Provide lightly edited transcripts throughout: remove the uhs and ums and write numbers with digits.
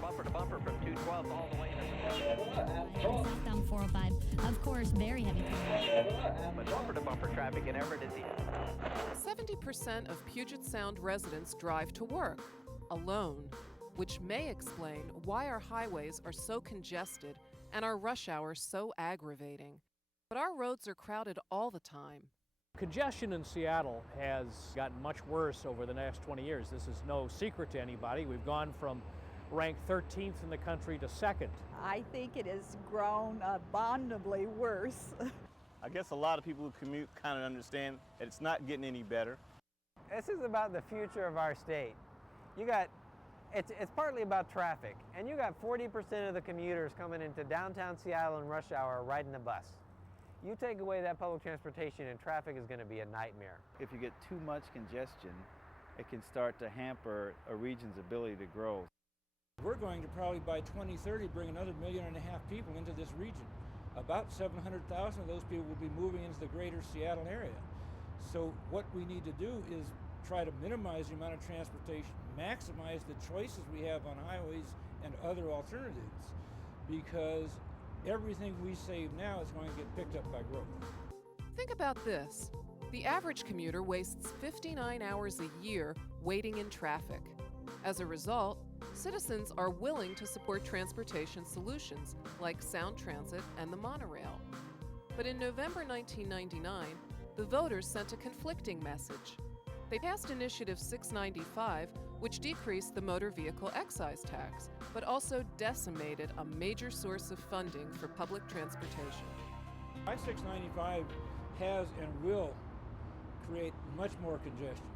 Bumper to bumper from 212 all the way to Southbound 405, of course, very heavy. but bumper to bumper traffic in Everett is the 70% of Puget Sound residents drive to work alone, which may explain why our highways are so congested and our rush hours so aggravating. But our roads are crowded all the time. Congestion in Seattle has gotten much worse over the next 20 years. This is no secret to anybody. We've gone from ranked 13th in the country to 2nd. I think it has grown abominably worse. I guess a lot of people who commute kind of understand that it's not getting any better. This is about the future of our state. It's partly about traffic, and you got 40% of the commuters coming into downtown Seattle in rush hour riding the bus. You take away that public transportation and traffic is going to be a nightmare. If you get too much congestion, it can start to hamper a region's ability to grow. We're going to probably by 2030 bring another 1.5 million people into this region. About 700,000 of those people will be moving into the greater Seattle area. So what we need to do is try to minimize the amount of transportation, maximize the choices we have on highways and other alternatives, because everything we save now is going to get picked up by growth. Think about this. The average commuter wastes 59 hours a year waiting in traffic. As a result, citizens are willing to support transportation solutions like Sound Transit and the monorail. But in November 1999, the voters sent a conflicting message. They passed Initiative 695, which decreased the motor vehicle excise tax, but also decimated a major source of funding for public transportation. I-695 has and will create much more congestion.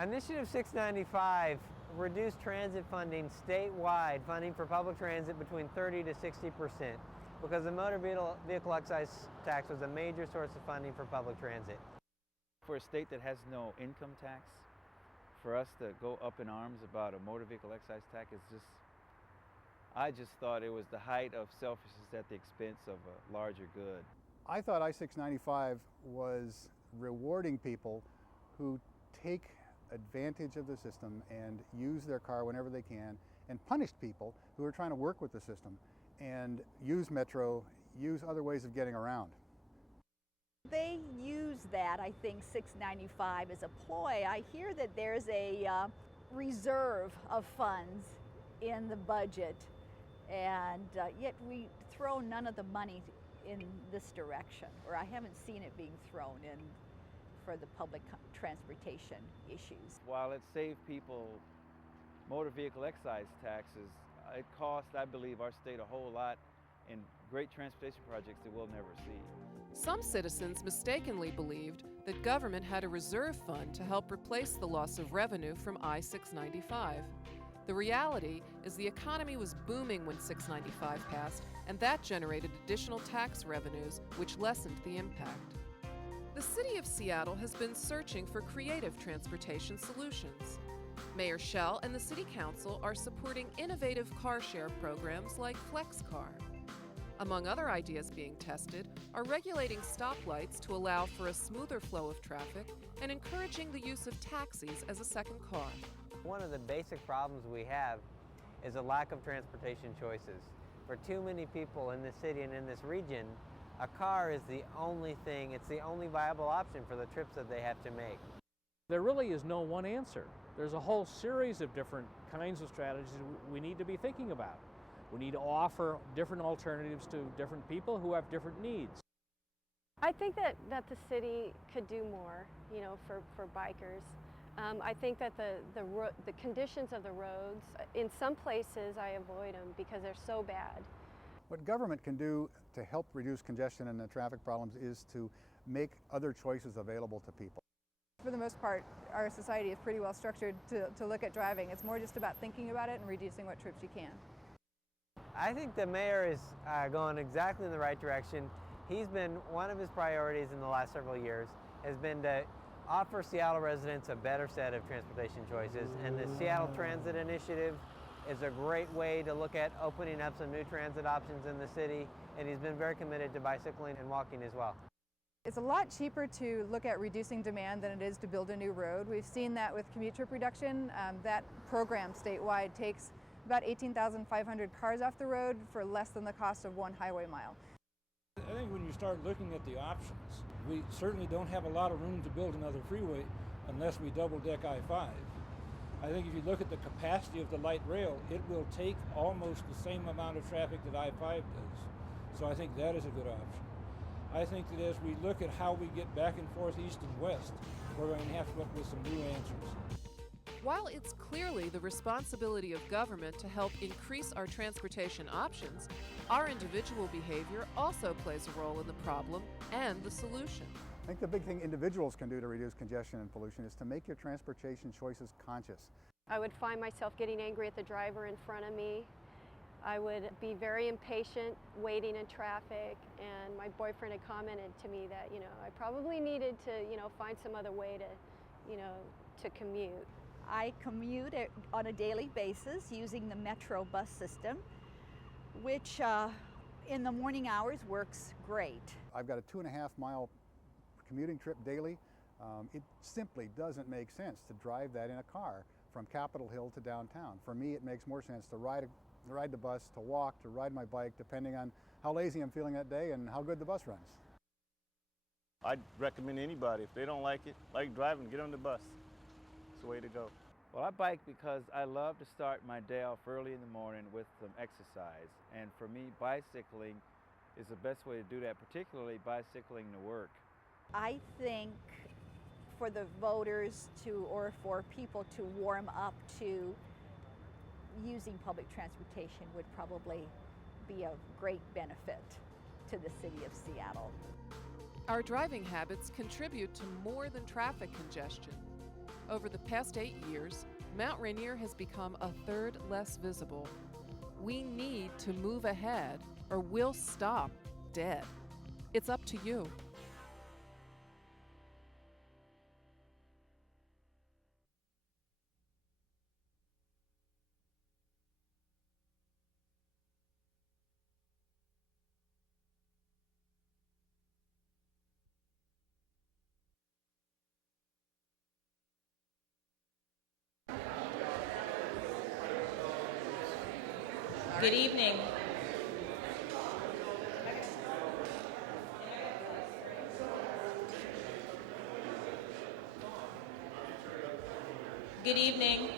Initiative 695 reduced transit funding statewide, funding for public transit between 30 to 60%, because the motor vehicle excise tax was a major source of funding for public transit. For a state that has no income tax, for us to go up in arms about a motor vehicle excise tax is just, I just thought it was the height of selfishness at the expense of a larger good. I thought I-695 was rewarding people who take advantage of the system and use their car whenever they can, and punished people who are trying to work with the system and use Metro, use other ways of getting around. They use that, I think, 695 as a ploy. I hear that there's a reserve of funds in the budget, and yet we throw none of the money in this direction, or I haven't seen it being thrown in for the public transportation issues. While it saved people motor vehicle excise taxes, it cost, I believe, our state a whole lot in great transportation projects that we'll never see. Some citizens mistakenly believed that government had a reserve fund to help replace the loss of revenue from I-695. The reality is the economy was booming when 695 passed, and that generated additional tax revenues, which lessened the impact. The City of Seattle has been searching for creative transportation solutions. Mayor Schell and the City Council are supporting innovative car share programs like FlexCar. Among other ideas being tested are regulating stoplights to allow for a smoother flow of traffic and encouraging the use of taxis as a second car. One of the basic problems we have is a lack of transportation choices. For too many people in this city and in this region, a car is the only thing, it's the only viable option for the trips that they have to make. There really is no one answer. There's a whole series of different kinds of strategies we need to be thinking about. We need to offer different alternatives to different people who have different needs. I think that the city could do more, for bikers. I think that the conditions of the roads, in some places I avoid them because they're so bad. What government can do to help reduce congestion and the traffic problems is to make other choices available to people. For the most part, our society is pretty well structured to look at driving. It's more just about thinking about it and reducing what trips you can. I think the mayor is going exactly in the right direction. One of his priorities in the last several years has been to offer Seattle residents a better set of transportation choices, and the Seattle Transit Initiative is a great way to look at opening up some new transit options in the city, and he's been very committed to bicycling and walking as well. It's a lot cheaper to look at reducing demand than it is to build a new road. We've seen that with commute trip reduction. That program statewide takes about 18,500 cars off the road for less than the cost of one highway mile. I think when you start looking at the options, we certainly don't have a lot of room to build another freeway unless we double deck I-5. I think if you look at the capacity of the light rail, it will take almost the same amount of traffic that I-5 does. So I think that is a good option. I think that as we look at how we get back and forth east and west, we're going to have to come up with some new answers. While it's clearly the responsibility of government to help increase our transportation options, our individual behavior also plays a role in the problem and the solution. I think the big thing individuals can do to reduce congestion and pollution is to make your transportation choices conscious. I would find myself getting angry at the driver in front of me. I would be very impatient waiting in traffic, and my boyfriend had commented to me that, I probably needed to, find some other way to, to commute. I commute on a daily basis using the Metro bus system, which in the morning hours works great. I've got a 2.5-mile commuting trip daily. It simply doesn't make sense to drive that in a car from Capitol Hill to downtown. For me, it makes more sense to ride the bus, to walk, to ride my bike, depending on how lazy I'm feeling that day and how good the bus runs. I'd recommend anybody, if they don't like driving, get on the bus. It's the way to go. Well, I bike because I love to start my day off early in the morning with some exercise. And for me, bicycling is the best way to do that, particularly bicycling to work. I think for the voters or for people to warm up to using public transportation would probably be a great benefit to the city of Seattle. Our driving habits contribute to more than traffic congestion. Over the past 8 years, Mount Rainier has become a third less visible. We need to move ahead or we'll stop dead. It's up to you. Good evening. Good evening.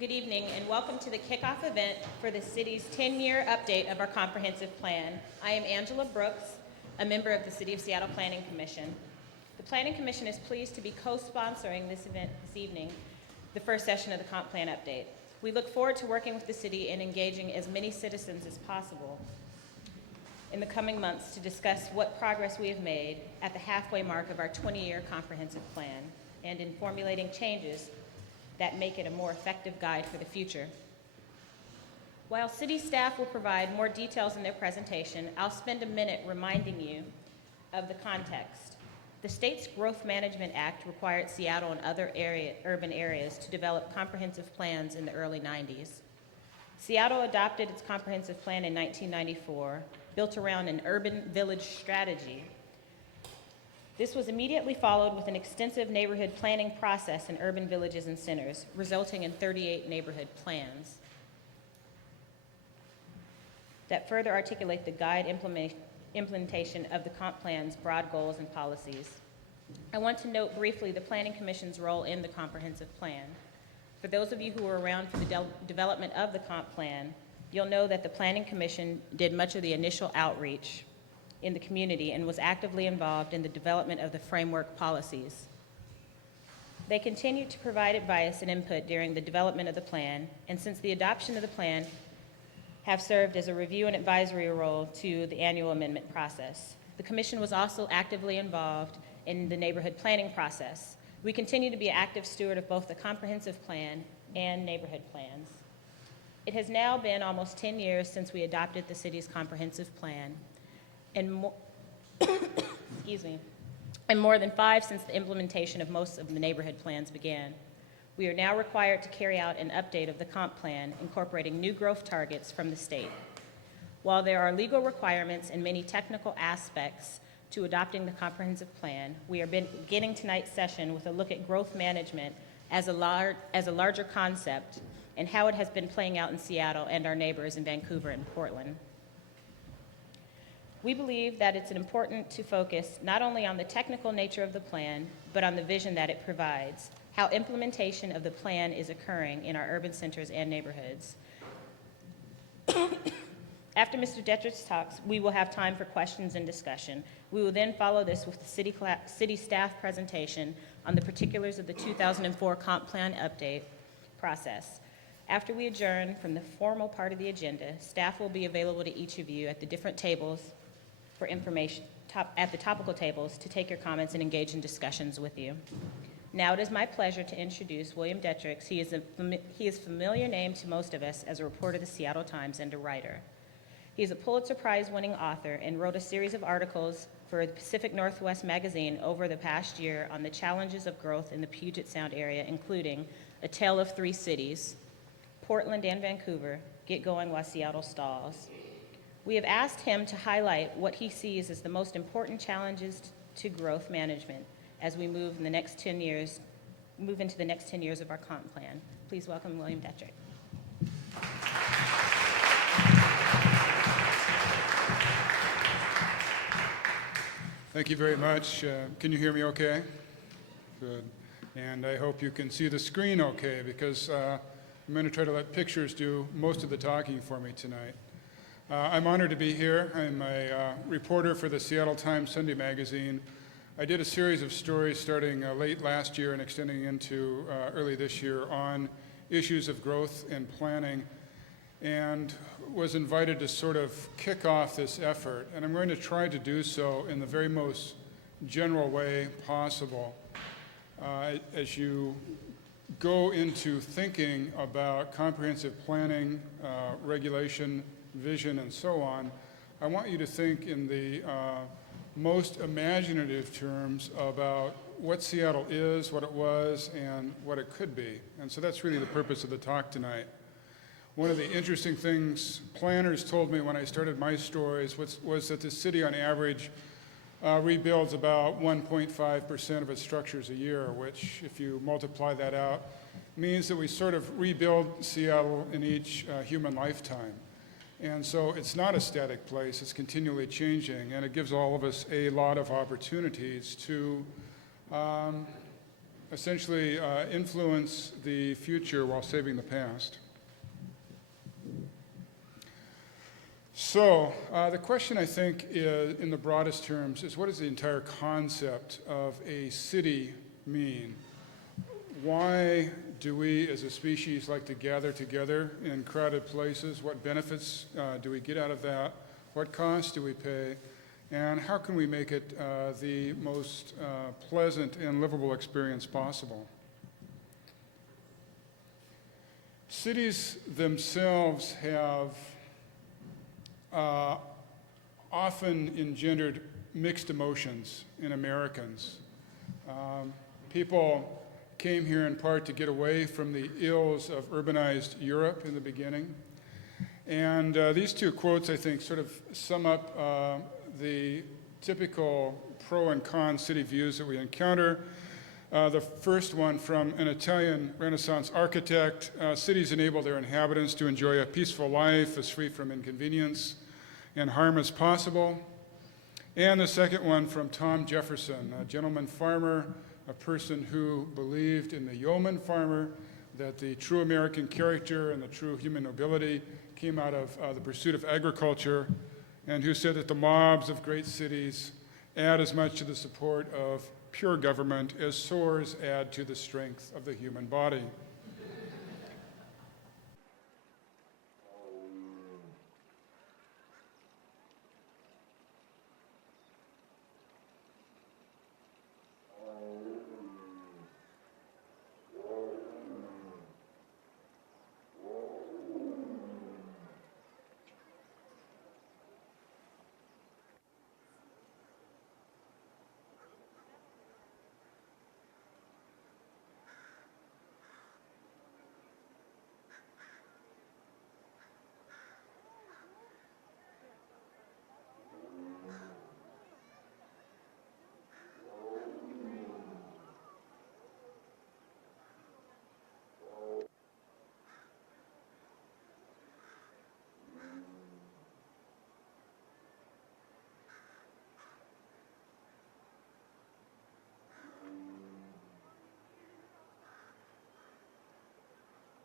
Good evening and welcome to the kickoff event for the city's 10-year update of our comprehensive plan. I am Angela Brooks, a member of the City of Seattle Planning Commission. The Planning Commission is pleased to be co-sponsoring this event this evening, the first session of the comp plan update. We look forward to working with the city and engaging as many citizens as possible in the coming months to discuss what progress we have made at the halfway mark of our 20-year comprehensive plan and in formulating changes that make it a more effective guide for the future. While city staff will provide more details in their presentation, I'll spend a minute reminding you of the context. The state's Growth Management Act required Seattle and other urban areas to develop comprehensive plans in the early 90s. Seattle adopted its comprehensive plan in 1994, built around an urban village strategy. This was immediately followed with an extensive neighborhood planning process in urban villages and centers, resulting in 38 neighborhood plans that further articulate the guide implementation of the comp plan's broad goals and policies. I want to note briefly the Planning Commission's role in the comprehensive plan. For those of you who were around for the development of the comp plan, you'll know that the Planning Commission did much of the initial outreach in the community and was actively involved in the development of the framework policies. They continue to provide advice and input during the development of the plan, and since the adoption of the plan, have served as a review and advisory role to the annual amendment process. The Commission was also actively involved in the neighborhood planning process. We continue to be an active steward of both the comprehensive plan and neighborhood plans. It has now been almost 10 years since we adopted the city's comprehensive plan, and excuse me, and more than 5 since the implementation of most of the neighborhood plans began. We are now required to carry out an update of the comp plan, incorporating new growth targets from the state. While there are legal requirements and many technical aspects to adopting the comprehensive plan, we are beginning tonight's session with a look at growth management as a larger concept and how it has been playing out in Seattle and our neighbors in Vancouver and Portland. We believe that it's important to focus not only on the technical nature of the plan, but on the vision that it provides, how implementation of the plan is occurring in our urban centers and neighborhoods. After Mr. Detrich's talks, we will have time for questions and discussion. We will then follow this with the city staff presentation on the particulars of the 2004 comp plan update process. After we adjourn from the formal part of the agenda, staff will be available to each of you at the different tables for information, at the topical tables, to take your comments and engage in discussions with you. Now it is my pleasure to introduce William Detrich. He is a familiar name to most of us as a reporter of the Seattle Times and a writer. He is a Pulitzer Prize-winning author and wrote a series of articles for the Pacific Northwest magazine over the past year on the challenges of growth in the Puget Sound area, including A Tale of Three Cities, Portland and Vancouver, Get Going While Seattle Stalls. We have asked him to highlight what he sees as the most important challenges to growth management as we move into the next 10 years of our comp plan. Please welcome William Detrich. Thank you very much. Can you hear me okay? Good. And I hope you can see the screen okay, because I'm going to try to let pictures do most of the talking for me tonight. I'm honored to be here. I'm a reporter for the Seattle Times Sunday magazine. I did a series of stories starting late last year and extending into early this year on issues of growth and planning, and was invited to sort of kick off this effort. And I'm going to try to do so in the very most general way possible. As you go into thinking about comprehensive planning, regulation, vision, and so on, I want you to think in the most imaginative terms about what Seattle is, what it was, and what it could be. And so that's really the purpose of the talk tonight. One of the interesting things planners told me when I started my stories was that the city on average rebuilds about 1.5% of its structures a year, which, if you multiply that out, means that we sort of rebuild Seattle in each human lifetime. And so it's not a static place, it's continually changing, and it gives all of us a lot of opportunities to essentially influence the future while saving the past. So the question, I think, is, in the broadest terms, is what does the entire concept of a city mean? Why do we as a species like to gather together in crowded places? What benefits do we get out of that? What costs do we pay? And how can we make it the most pleasant and livable experience possible? Cities themselves have often engendered mixed emotions in Americans. People came here in part to get away from the ills of urbanized Europe in the beginning. And these two quotes, I think, sort of sum up the typical pro and con city views that we encounter. The first one from an Italian Renaissance architect: cities enable their inhabitants to enjoy a peaceful life as free from inconvenience and harm as possible. And the second one from Tom Jefferson, a gentleman farmer, a person who believed in the yeoman farmer, that the true American character and the true human nobility came out of the pursuit of agriculture, and who said that the mobs of great cities add as much to the support of pure government as sores add to the strength of the human body.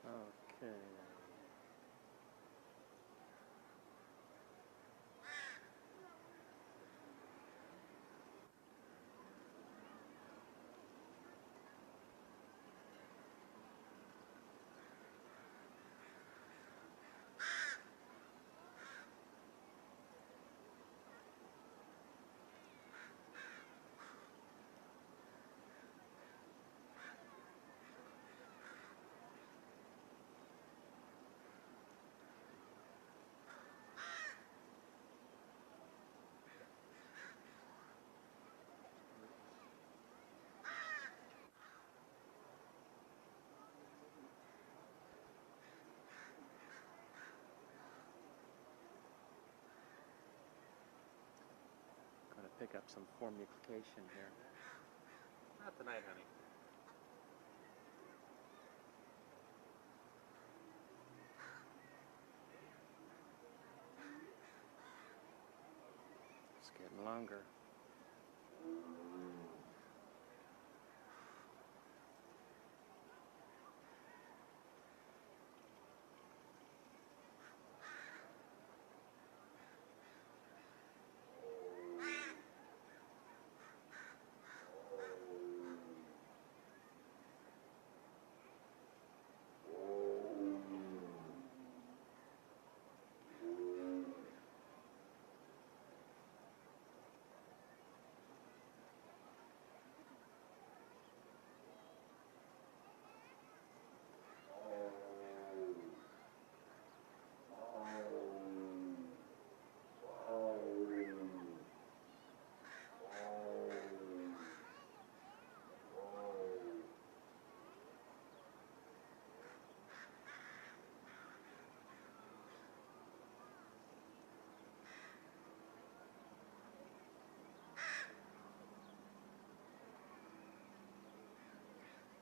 Okay. Gonna pick up some formification here. Not tonight, honey. It's getting longer.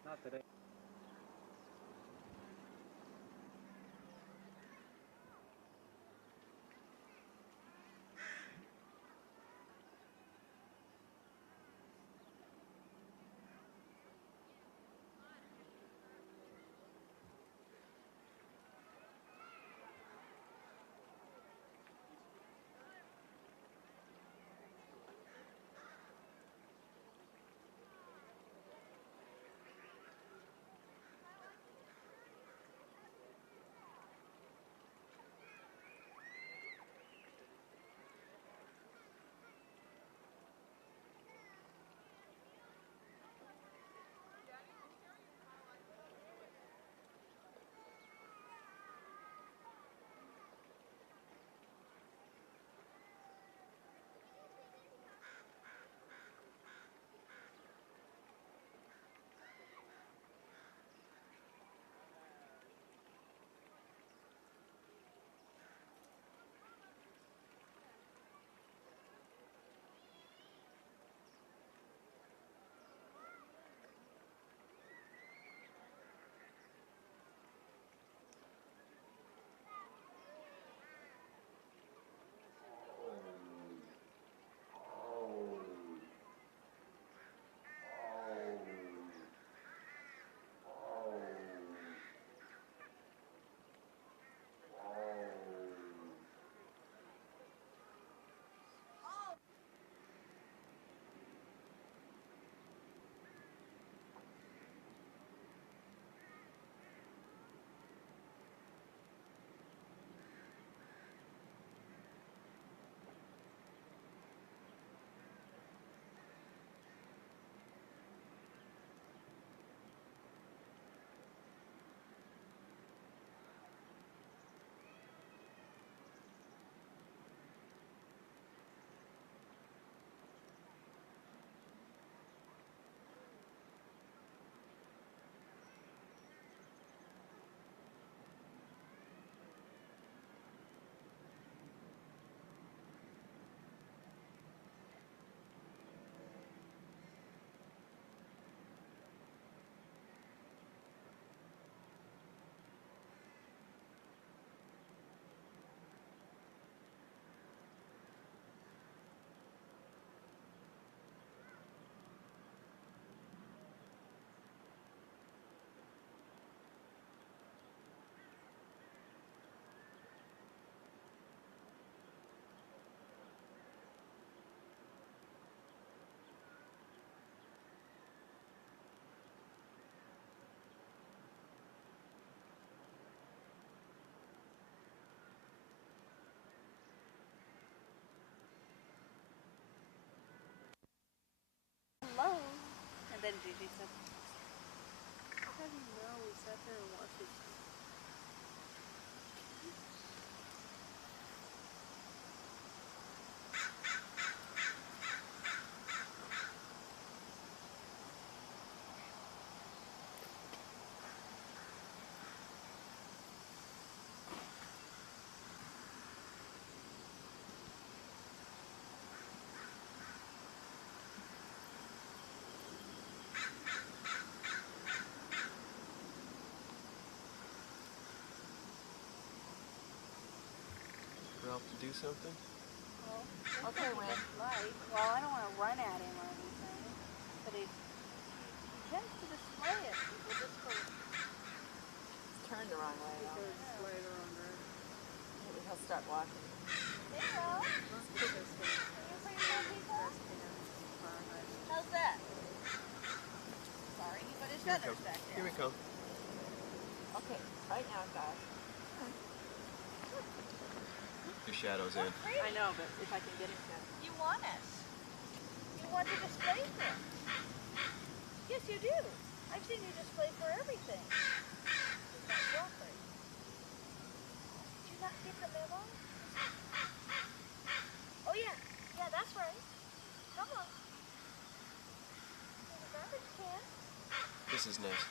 Not today. then Gigi said, How do you know we sat there and watched it? Ralph to do something? okay, Win. Well, I don't want to run at him or anything, but he tends to display it. People just go turn the wrong way. Display the wrong way. Maybe he'll start walking. Hey, Ralph. Are you pretty cool people? How's that? Sorry, he put his feathers back there. Here we come. Okay, right now, guys. Your shadow's in. I know, but if I can get him to. You want us. You want to display for us. Yes, you do. I've seen you display for everything. It's not Crawford. Did you not get the memo? Oh, yeah. Yeah, that's right. Come on. There's a garbage can. This is Ness.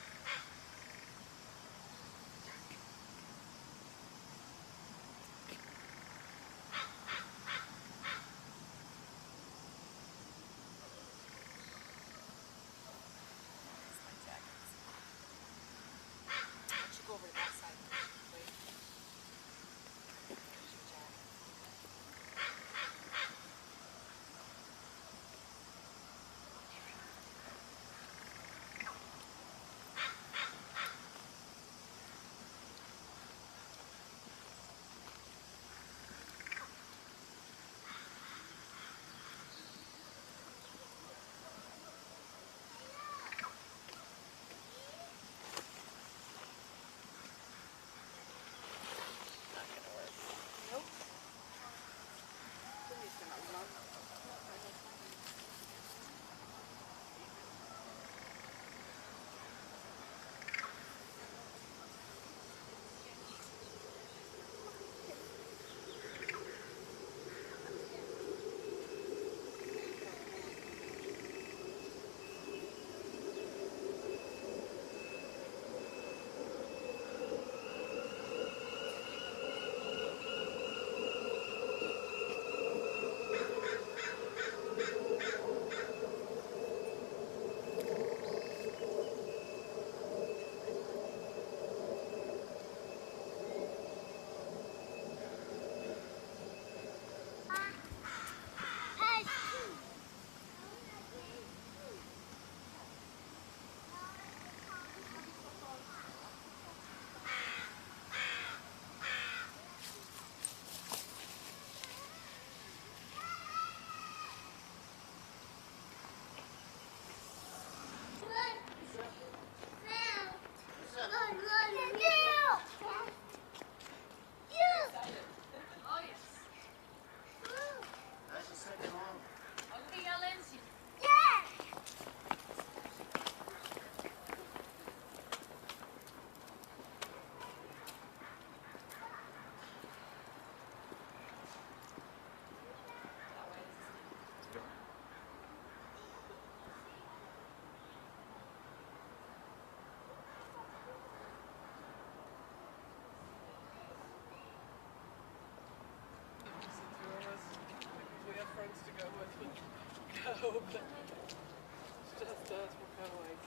But it's just us. We're kind of like,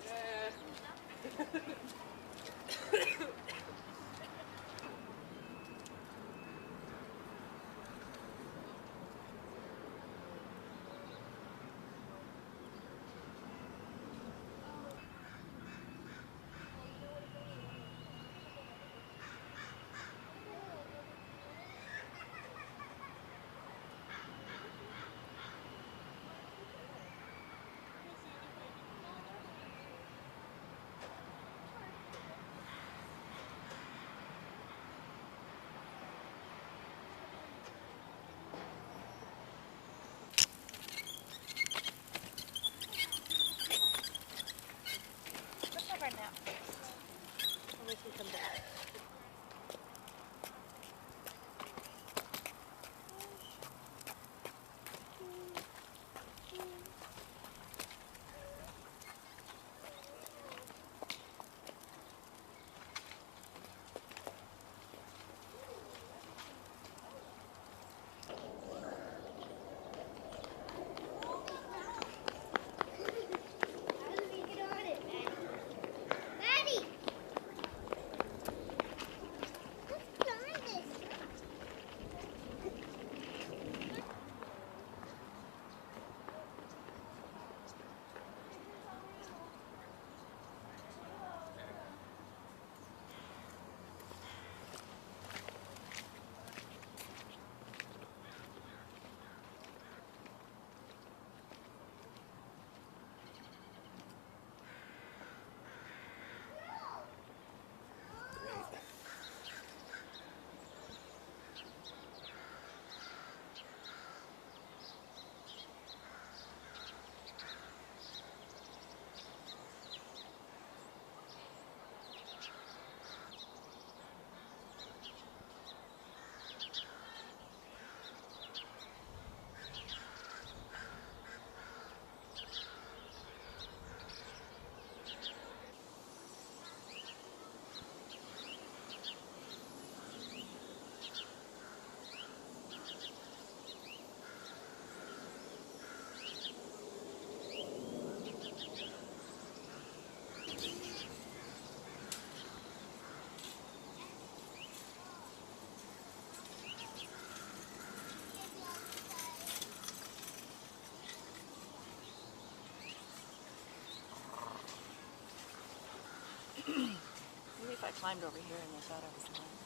climbed over here and they thought I was lying.